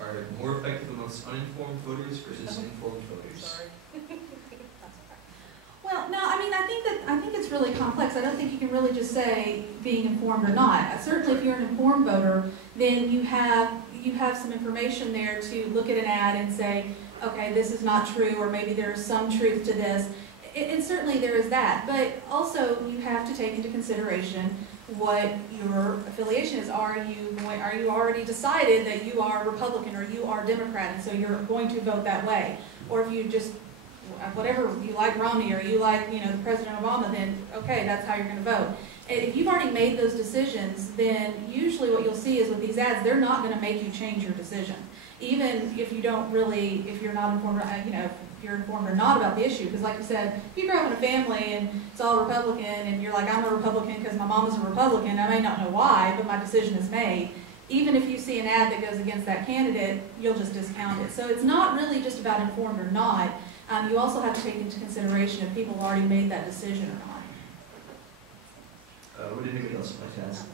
are more effective amongst uninformed voters versus informed voters? Sorry. Well, no, I mean, I think it's really complex. I don't think you can really just say being informed or not. Certainly, if you're an informed voter, then you have some information there to look at an ad and say, okay, this is not true, or maybe there's some truth to this. And certainly there is that, but also you have to take into consideration what your affiliation is. Are you already decided that you are Republican or you are Democrat, and so you're going to vote that way? Or if you just, whatever, you like Romney or you like, you know, the President Obama, then okay, that's how you're going to vote. And if you've already made those decisions, then usually what you'll see is with these ads, they're not going to make you change your decision. Even if you don't really, if you're not informed, you know, if you're informed or not about the issue. Because like you said, if you grow up in a family and it's all Republican and you're like, I'm a Republican because my mom is a Republican, I may not know why, but my decision is made. Even if you see an ad that goes against that candidate, you'll just discount it. So it's not really just about informed or not. You also have to take into consideration if people have already made that decision or not. Would anybody else like to ask?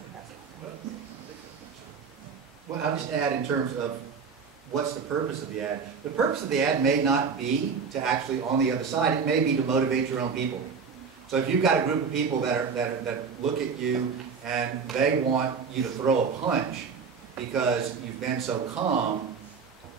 Well, I'll just add in terms of what's the purpose of the ad. The purpose of the ad may not be to actually on the other side. It may be to motivate your own people. So if you've got a group of people that look at you and they want you to throw a punch because you've been so calm,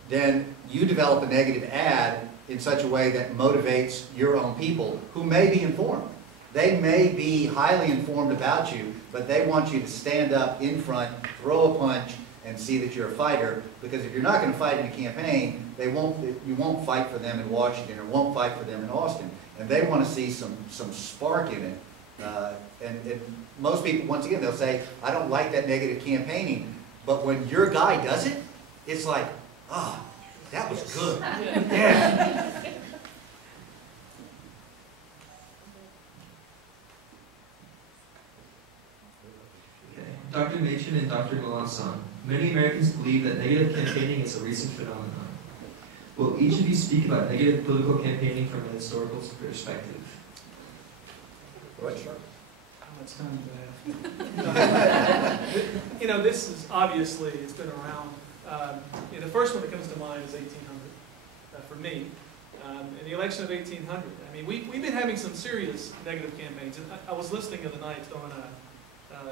then you develop a negative ad in such a way that motivates your own people who may be informed. They may be highly informed about you, but they want you to stand up in front, throw a punch, and see that you're a fighter. Because if you're not going to fight in a campaign, you won't fight for them in Washington or won't fight for them in Austin. And they want to see some spark in it. And most people, once again, they'll say, I don't like that negative campaigning. But when your guy does it, it's like, ah, that was good. Yeah. Dr. Machen and Dr. Melanson, many Americans believe that negative campaigning is a recent phenomenon. Will each of you speak about negative political campaigning from a historical perspective? What, sure. How much time do I have? You know, this is obviously, it's been around. You know, the first one that comes to mind is 1800 for me. In the election of 1800, I mean, we've been having some serious negative campaigns. And I was listening the other night on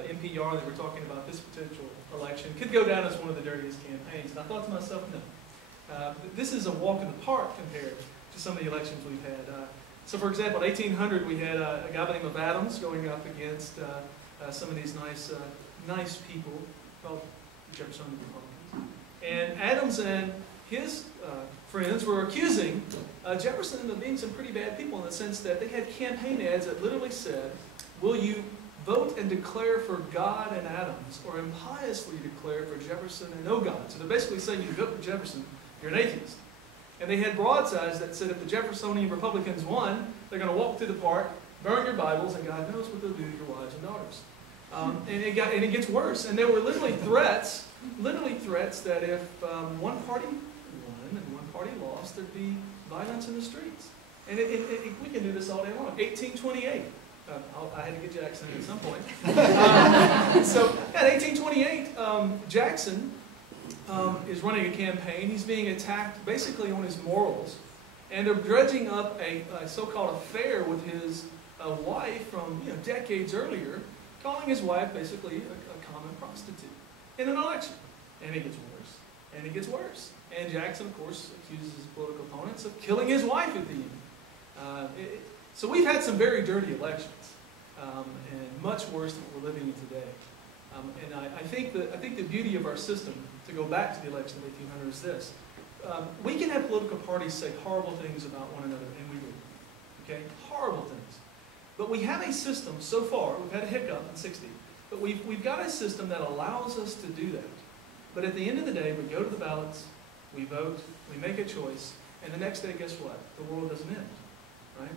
NPR, they were talking about this potential election. Could go down as one of the dirtiest campaigns. And I thought to myself, no. This is a walk in the park compared to some of the elections we've had. So for example, in 1800, we had a guy by the name of Adams going up against some of these nice people called the Jeffersonian Republicans. And Adams and his friends were accusing Jefferson of being some pretty bad people in the sense that they had campaign ads that literally said, will you vote and declare for God and Adams, or impiously declare for Jefferson and no God? So they're basically saying, you vote for Jefferson, you're an atheist. And they had broadsides that said if the Jeffersonian Republicans won, they're going to walk through the park, burn your Bibles, and God knows what they'll do to your wives and daughters. And it gets worse. And there were literally threats that if one party won and one party lost, there'd be violence in the streets. And we can do this all day long. 1828. I had to get Jackson at some point. So at 1828, Jackson is running a campaign. He's being attacked basically on his morals. And they're dredging up a so-called affair with his wife from decades earlier, calling his wife basically a common prostitute in an election. And it gets worse. And it gets worse. And Jackson, of course, accuses his political opponents of killing his wife at the end. So we've had some very dirty elections, and much worse than what we're living in today. And I think the beauty of our system, to go back to the election of 1800, is this. We can have political parties say horrible things about one another, and we do. Okay? Horrible things. But we have a system, so far, we've had a hiccup in 60, but we've got a system that allows us to do that. But at the end of the day, we go to the ballots, we vote, we make a choice, and the next day, guess what? The world doesn't end. Right?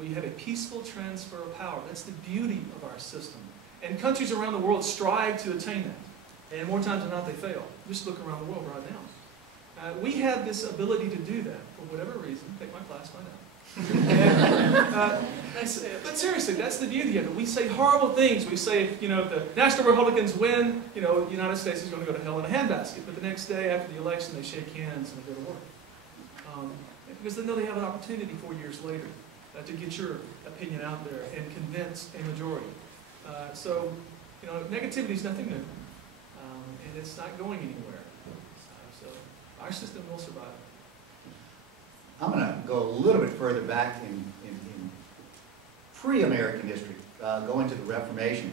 We have a peaceful transfer of power. That's the beauty of our system. And countries around the world strive to attain that. And more times than not, they fail. Just look around the world right now. We have this ability to do that for whatever reason. Take my class, find out. And, but seriously, that's the beauty of it. We say horrible things. We say, if the National Republicans win, the United States is going to go to hell in a handbasket. But the next day after the election, they shake hands and they go to work. Because they know they have an opportunity 4 years later to get your opinion out there and convince a majority. So, negativity is nothing new. And it's not going anywhere. So our system will survive. I'm going to go a little bit further back in pre-American history, going to the Reformation,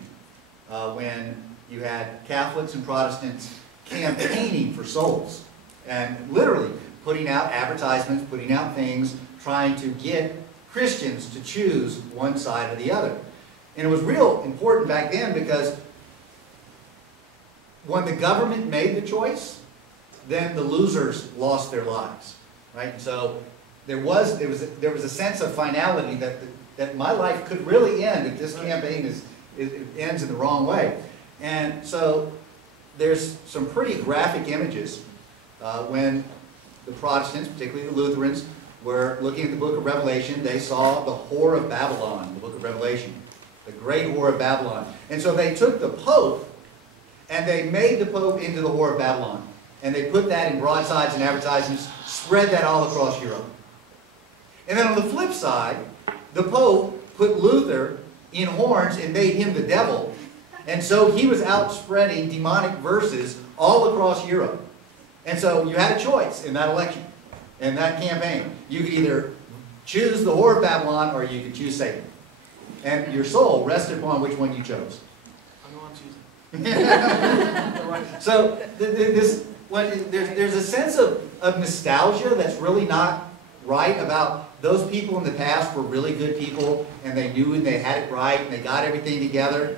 when you had Catholics and Protestants campaigning for souls, and literally putting out advertisements, putting out things, trying to get Christians to choose one side or the other. And it was real important back then because when the government made the choice, then the losers lost their lives, right? And so there was a sense of finality that my life could really end if this campaign ends in the wrong way. And so there's some pretty graphic images when the Protestants, particularly the Lutherans, were looking at the book of Revelation. They saw the whore of Babylon, the book of Revelation, the great whore of Babylon. And so they took the Pope and they made the Pope into the whore of Babylon. And they put that in broadsides and advertisements, spread that all across Europe. And then on the flip side, the Pope put Luther in horns and made him the devil. And so he was out spreading demonic verses all across Europe. And so you had a choice in that election, in that campaign. You could either choose the whore of Babylon or you could choose Satan. And your soul rested upon which one you chose. I know I'm choosing. So there's a sense of nostalgia that's really not right about those people in the past were really good people and they knew and they had it right and they got everything together.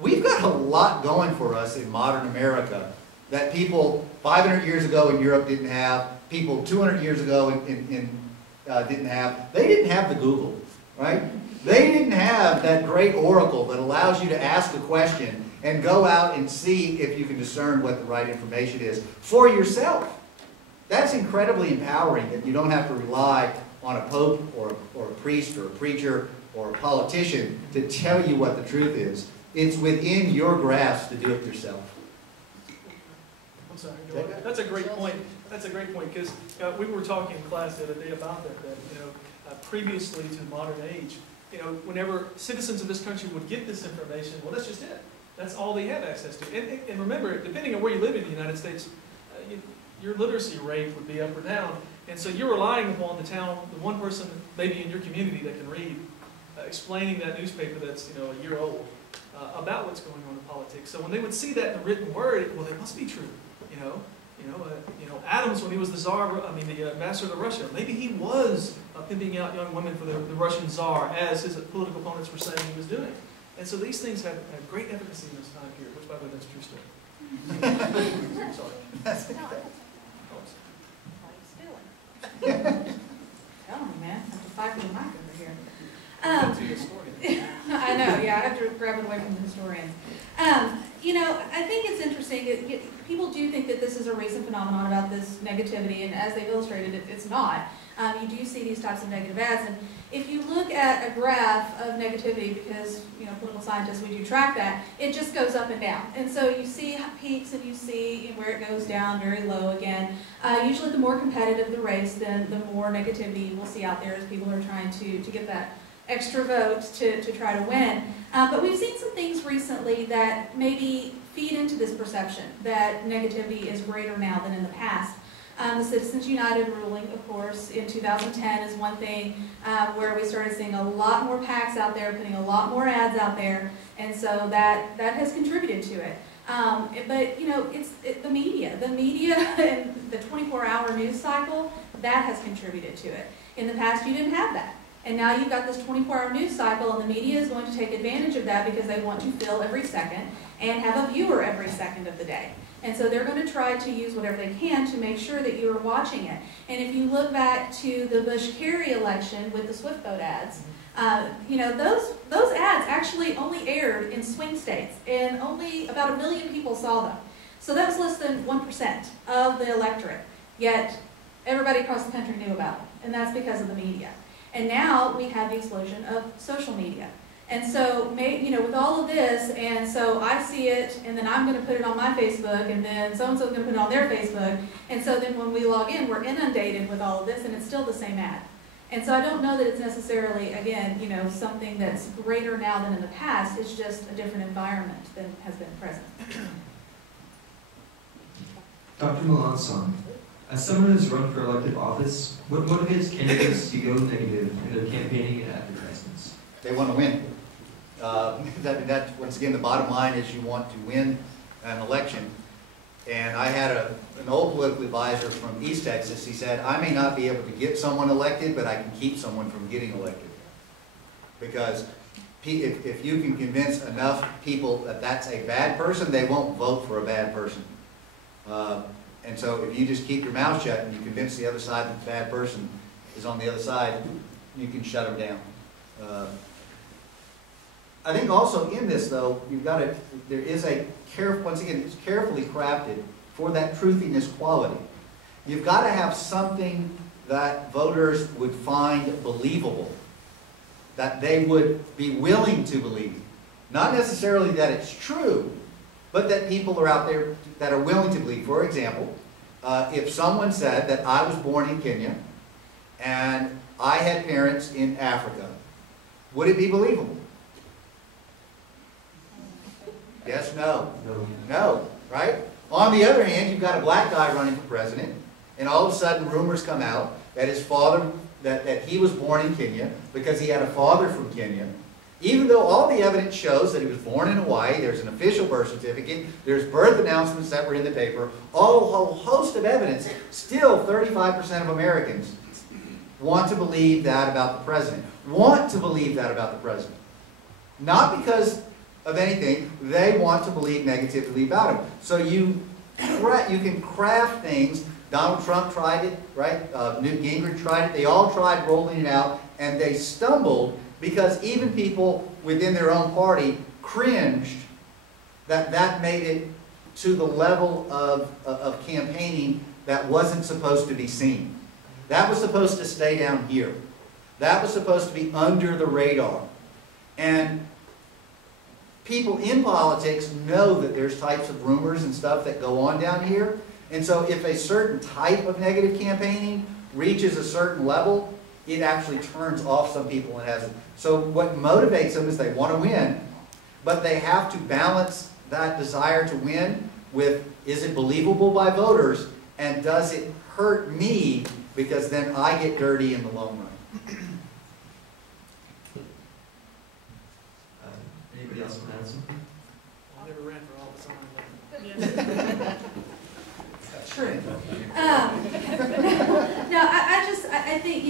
We've got a lot going for us in modern America that people 500 years ago in Europe didn't have, people 200 years ago didn't have. They didn't have the Google, right? They didn't have that great oracle that allows you to ask a question and go out and see if you can discern what the right information is for yourself. That's incredibly empowering that you don't have to rely on a pope or a priest or a preacher or a politician to tell you what the truth is. It's within your grasp to do it yourself. I'm sorry, that's a great point. That's a great point because we were talking in class the other day about that previously to modern age, whenever citizens of this country would get this information, well, that's just it. That's all they have access to. And remember, depending on where you live in the United States, your literacy rate would be up or down. And so you're relying upon the one person maybe in your community that can read, explaining that newspaper that's a year old about what's going on in politics. So when they would see that in the written word, well, it must be true. Adams, when he was the master of Russia, maybe he was pimping out young women for the Russian Tsar, as his political opponents were saying he was doing. And so these things have great efficacy in this time period, which, by the way, that's a true story. Sorry. Tell me, man. I have to fight for the mic over here. I know, yeah, I have to grab it away from the historian. I think it's interesting. People do think that this is a recent phenomenon about this negativity, and as they've illustrated, it's not. You do see these types of negative ads, and if you look at a graph of negativity, because political scientists, we do track that, it just goes up and down. And so you see peaks and you see where it goes down very low again. Usually the more competitive the race, then the more negativity you will see out there as people are trying to get that extra vote to try to win. But we've seen some things recently that maybe feed into this perception that negativity is greater now than in the past. The Citizens United ruling, of course, in 2010 is one thing where we started seeing a lot more PACs out there, putting a lot more ads out there, and so that has contributed to it. But it's the media and the 24-hour news cycle, that has contributed to it. In the past, you didn't have that. And now you've got this 24-hour news cycle, and the media is going to take advantage of that because they want to fill every second and have a viewer every second of the day. And so they're going to try to use whatever they can to make sure that you are watching it. And if you look back to the Bush-Kerry election with the Swift Boat ads, those ads actually only aired in swing states, and only about 1 million people saw them. So that was less than 1% of the electorate. Yet Everybody across the country knew about them, and that's because of the media. And now we have the explosion of social media. And so, with all of this, and so I see it, and then I'm going to put it on my Facebook, and then so-and-so's going to put it on their Facebook, and so then when we log in, we're inundated with all of this, and it's still the same ad. And so I don't know that it's necessarily, again, something that's greater now than in the past. It's just a different environment than has been present. Dr. Melanson, as someone who's run for elective office, what motivates candidates to go negative in their campaigning and advertisements? They want to win. That, once again, the bottom line is you want to win an election. And I had an old political advisor from East Texas. He said, I may not be able to get someone elected, but I can keep someone from getting elected. Because if you can convince enough people that that's a bad person, they won't vote for a bad person. And so if you just keep your mouth shut and you convince the other side that the bad person is on the other side, you can shut them down. I think also in this, though, there is once again, it's carefully crafted for that truthiness quality. You've got to have something that voters would find believable, that they would be willing to believe. Not necessarily that it's true, but that people are out there that are willing to believe. For example, if someone said that I was born in Kenya and I had parents in Africa, would it be believable? Yes, no. No, right? On the other hand, you've got a black guy running for president, and all of a sudden rumors come out that his father, that he was born in Kenya because he had a father from Kenya. Even though all the evidence shows that he was born in Hawaii, there's an official birth certificate, there's birth announcements that were in the paper, a whole host of evidence, still 35% of Americans want to believe that about the president. Want to believe that about the president. Not because of anything, they want to believe negatively about him. So you can craft things. Donald Trump tried it, right? Newt Gingrich tried it. They all tried rolling it out, and they stumbled because even people within their own party cringed that made it to the level of campaigning that wasn't supposed to be seen. That was supposed to stay down here. That was supposed to be under the radar. And people in politics know that there's types of rumors and stuff that go on down here. And so if a certain type of negative campaigning reaches a certain level, it actually turns off some people and hasn't. So what motivates them is they want to win, but they have to balance that desire to win with, is it believable by voters, and does it hurt me because then I get dirty in the long run. Anybody else want to add something? I never ran for office. True. No, I think,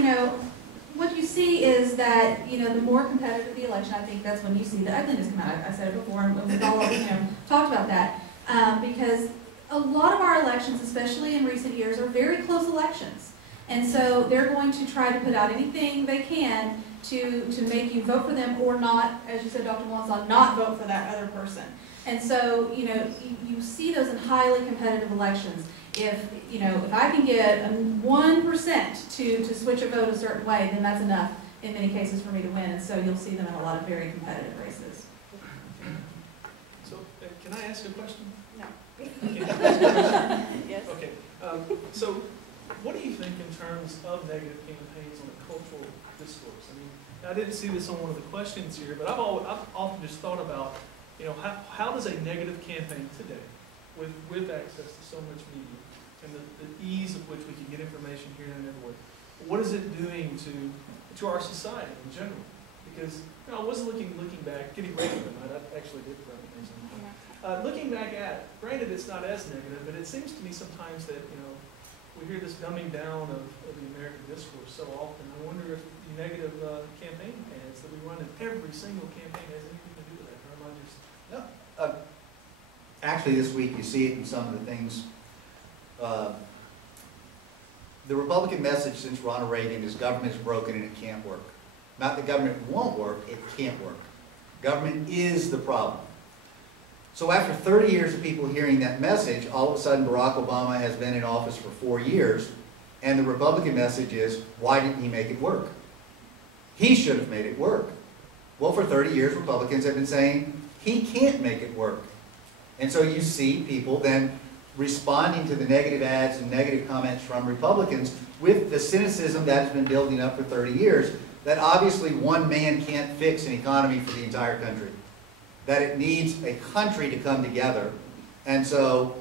what you see is that, the more competitive the election, I think that's when you see the ugliness come out. I said it before, and we've all, talked about that. Because a lot of our elections, especially in recent years, are very close elections. And so they're going to try to put out anything they can to make you vote for them or not, as you said, Dr. Melanson, not vote for that other person. And so, you see those in highly competitive elections. If I can get 1% to switch a vote a certain way, then that's enough in many cases for me to win. And so you'll see them in a lot of very competitive races. So, can I ask a question? No. Yes. Okay. So, what do you think in terms of negative campaigns on a cultural discourse? I mean, I didn't see this on one of the questions here, but I've often just thought about, how does a negative campaign today, with access to so much media and the ease of which we can get information here and everywhere, what is it doing to our society in general? Because I was looking back, getting ready for tonight, I actually did recognize something. Looking back at, granted it's not as negative, but it seems to me sometimes that, we hear this dumbing down of the American discourse so often. I wonder if the negative campaign ads that we run in every single campaign has anything to do with that, or am I just... No. Actually, this week you see it in some of the things. The Republican message since Ronald Reagan is government is broken and it can't work. Not that government won't work, it can't work. Government is the problem. So after 30 years of people hearing that message, all of a sudden Barack Obama has been in office for 4 years, And the Republican message is, why didn't he make it work? He should have made it work. Well, for 30 years, Republicans have been saying, he can't make it work. And so you see people then responding to the negative ads and negative comments from Republicans with the cynicism that has been building up for 30 years, that obviously one man can't fix an economy for the entire country, that it needs a country to come together. And so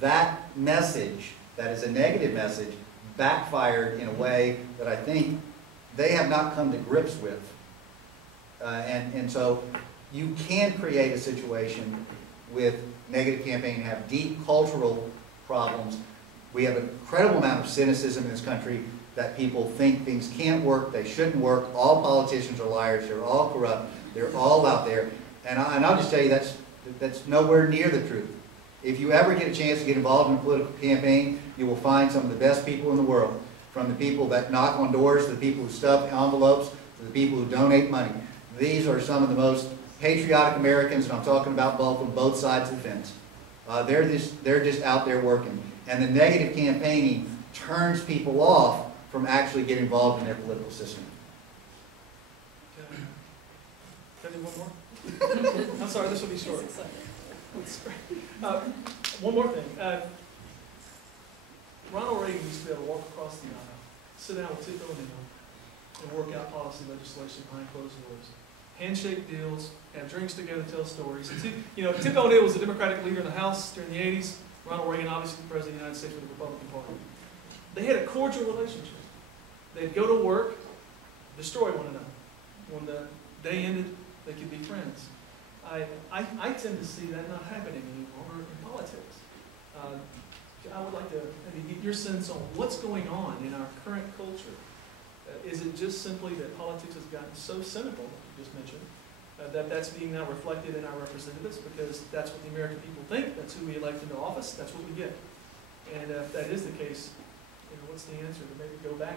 that message, that is a negative message, backfired in a way that I think they have not come to grips with. And so you can create a situation with negative campaigning, have deep cultural problems. We have an incredible amount of cynicism in this country that people think things can't work, they shouldn't work, all politicians are liars, they're all corrupt, they're all out there. And I'll just tell you, that's nowhere near the truth. If you ever get a chance to get involved in a political campaign, you will find some of the best people in the world, from the people that knock on doors, to the people who stuff envelopes, to the people who donate money. These are some of the most patriotic Americans, and I'm talking about both on both sides of the fence. They're just out there working. And the negative campaigning turns people off from actually getting involved in their political system. Can I do one more? I'm sorry, this will be short. One more thing. Ronald Reagan used to be able to walk across the aisle, sit down with Tip O'Neill, and work out policy legislation behind closed doors. Handshake deals, have drinks together, tell stories. And Tip O'Neill was the Democratic leader in the House during the 80s. Ronald Reagan, obviously the President of the United States with the Republican Party. They had a cordial relationship. They'd go to work, destroy one another. When the day ended, they could be friends. I tend to see that not happening anymore in politics. I would like to maybe get your sense on what's going on in our current culture. Is it just simply that politics has gotten so cynical, like you just mentioned, that that's being now reflected in our representatives because that's what the American people think, that's who we elect into office, that's what we get. And if that is the case, what's the answer to maybe go back